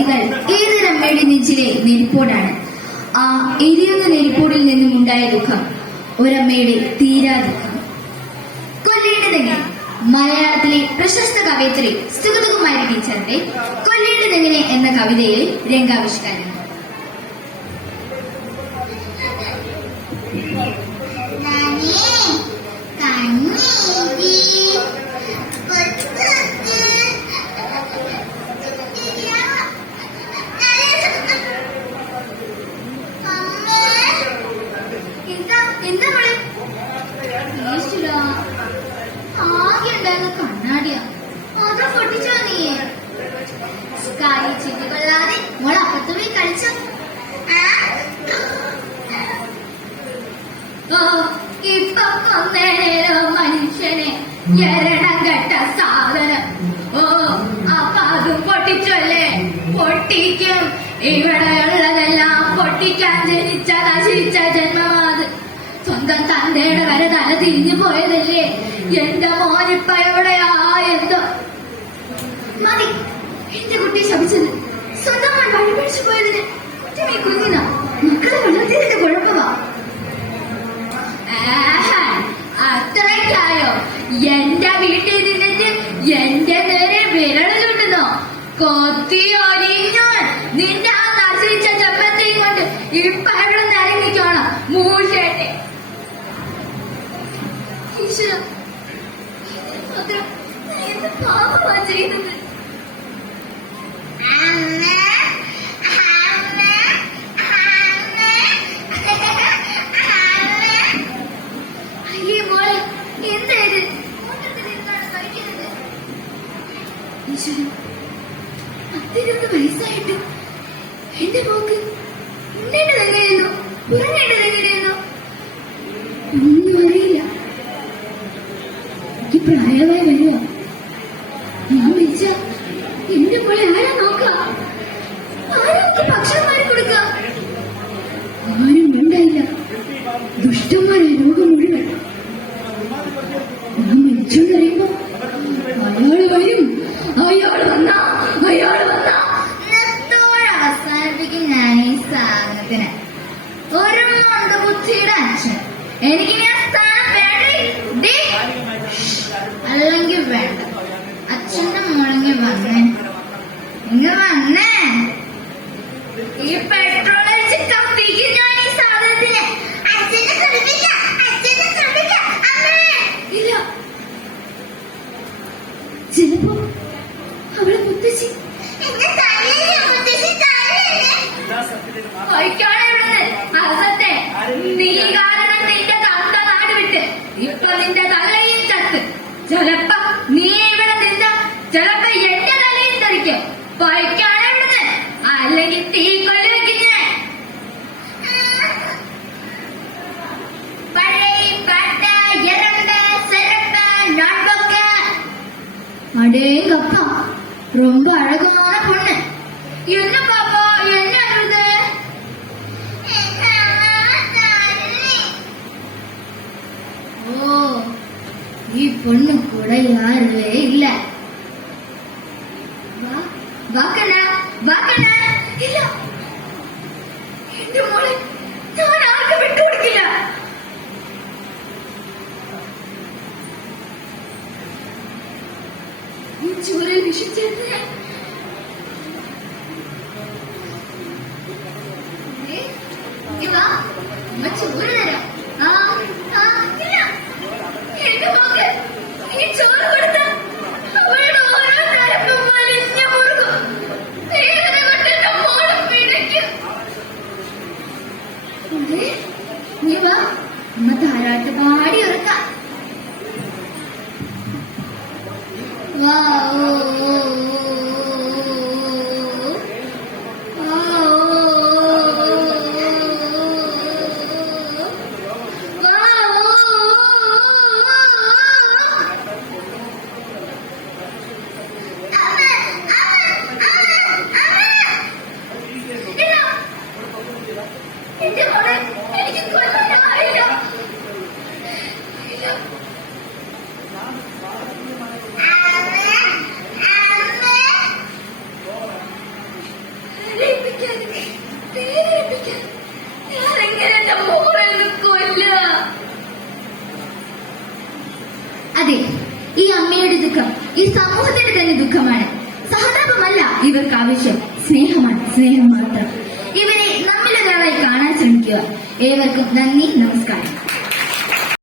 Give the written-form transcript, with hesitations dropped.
കുട്ടികൾ ഏതൊരമ്മയുടെ നെഞ്ചിലെ നെരിപ്പോടാണ്. ആ എരിയുന്ന നെരിപ്പോടിൽ നിന്നും ഉണ്ടായ ദുഃഖം ഒരമ്മയുടെ തീരാ ദുഃഖം. കൊല്ലേണ്ടതെങ്ങനെ മലയാളത്തിലെ പ്രശസ്ത കവയിത്രി സുഗതകുമാരി ടീച്ചറിന്റെ കൊല്ലേണ്ടതെങ്ങനെ എന്ന കവിതയിൽ രംഗാവിഷ്കാരം. ആകെ ഉണ്ടായിരുന്ന കണ്ണാടിയാ, അത് പൊട്ടിച്ചോ നീ? കാലിൽ ചിന്തി കൊള്ളാതെ മോൾ അപ്പുറത്ത് പോയി കളിച്ചോ. ഇപ്പൊ കൊന്നേരോ മനുഷ്യനെ എരണം കെട്ട സാധനം. ഓ അപ്പൊ അതും പൊട്ടിച്ചല്ലേ? പൊട്ടിക്കും. ഇവിടെ ഉള്ളതെല്ലാം പൊട്ടിക്കാൻ ജനിച്ച നശിച്ച ജന്മമാത്. സ്വന്തം തന്തയുടെ വരെ തല തിരിഞ്ഞു പോയതല്ലേ? എന്റെ മോനിപ്പ എവിടെയാ എന്തോ. മതി എന്റെ കുട്ടി ശപിച്ചത്. സ്വന്തം മോൻ വഴി പിടിച്ചു പോയതിന് കുറ്റമേ കുഞ്ഞിനാ. മക്കളെ വളർത്തിയതിന്റെ കുഴപ്പമാ. അത്രയ്ക്കായോ? എന്റെ വീട്ടിൽ നിന്നിട്ട് എന്റെ നേരെ വിരൽ ചൂണ്ടുന്നോ? കൊത്തി ഒരിഞ്ഞോൾ നിന്റെ ആ നശിച്ച ചെമ്പത്തെയും കൊണ്ട് ഇപ്പൊ ഇവിടെ നിരങ്ങിക്കോണം മൂഷേട്ടെ. ഈശ്വര, എന്ത് പാപമാ ചെയ്യുന്നത്? അയ്യേ മോളെ, എന്തായത്? ഈശ്വര, 10-20 വയസ്സായിട്ട് എന്റെ മോക്ക് ഉണ്ടേണ്ടത് എങ്ങനെയെന്നോ ഉറങ്ങേണ്ടത് എങ്ങനെയെന്നോ ഒന്നും അറിയില്ല. ഈ പ്രായമായി വരുമോ? ഞാൻ വിളിച്ച എന്റെ മോളെ ആരാ നോക്കാം? ആരാ ഭക്ഷണം മാറി കൊടുക്കാം? ആരും വേണ്ടായില്ല. ദുഷ്ടന്മാരെ ലോകം മുഴുവൻ. ഞാൻ മരിച്ചോണ്ടറിയുമ്പോ അയാള് വരും. അയാള് വന്നാ അവസാനിപ്പിക്കുന്ന ഈ സാധനത്തിന് ഒരു മന്ദബുദ്ധിയുടെ അച്ഛൻ. എനിക്ക് ഞാൻ സ്ഥാനം വേണ്ടേ? അല്ലെങ്കിൽ വേണ്ട. അച്ഛന്റെ മോളെങ്കിൽ വന്നേ, ഇങ്ങ് വന്നേ. ഈ പെട്രോൾ അടിച്ച് കത്തിക്കും ഞാൻ ഈ സാധനത്തിന്. അച്ഛനെ തൊടുക്കില്ല, അച്ഛനെ തൊടുക്കില്ല. അമ്മേ ഇല്ല. ചിലപ്പോ അവളെ മുത്തശ്ശി അസത്തെ നീ കാരണം നിന്റെ തത്ത നാട് വിട്ട് ഇപ്പൊ നിന്റെ തലയിൽ ചത്ത്. ചിലപ്പോ നീ ഇവിടെ നിന്ന ചിലപ്പോ എന്റെ തലയിൽ തെറിക്കും. പൊയ്ക്കാണ് ഇവിടുന്ന്, അല്ലെങ്കിൽ തീ കൊല്ലു വെക്കും ഞാൻ. அடேங்கப்பா, ரொம்ப அழகான பொண்ணு. என்ன பாப்பா, என்ன அழுது? ஓ, ഈ പൊണ്ണു കൂടെ യാരേ ഇല്ല. വാക്കണ ഇല്ല. എന്റെ മോളെ ഞാൻ ആർക്കും വിട്ടുകൊടുക്കില്ല. ചോരൽ വിഷം ചേർന്ന് ചോറ് തരാം. എന്റെ മോക്ക് ഈ ചോറ് കൊടുത്ത അവളുടെ ഓരോ തരപ്പും വലിഞ്ഞു മുറുകും. വേദന കൊണ്ട് എന്റെ മോള് പിടയ്ക്കും. നീ വാ, അമ്മ താരാട്ട് പാടി ഉറക്കാം. വാ ഓ മോളുടെ ദുഃഖം ഈ സമൂഹത്തിന്റെ തന്നെ ദുഃഖമാണ്. സഹതാപമല്ല ഇവർക്ക് ആവശ്യം, സ്നേഹമാണ്, സ്നേഹം മാത്രം. ഇവരെ നമ്മിലൊരാളായി കാണാൻ ശ്രമിക്കുക. ഏവർക്കും നന്ദി, നമസ്കാരം.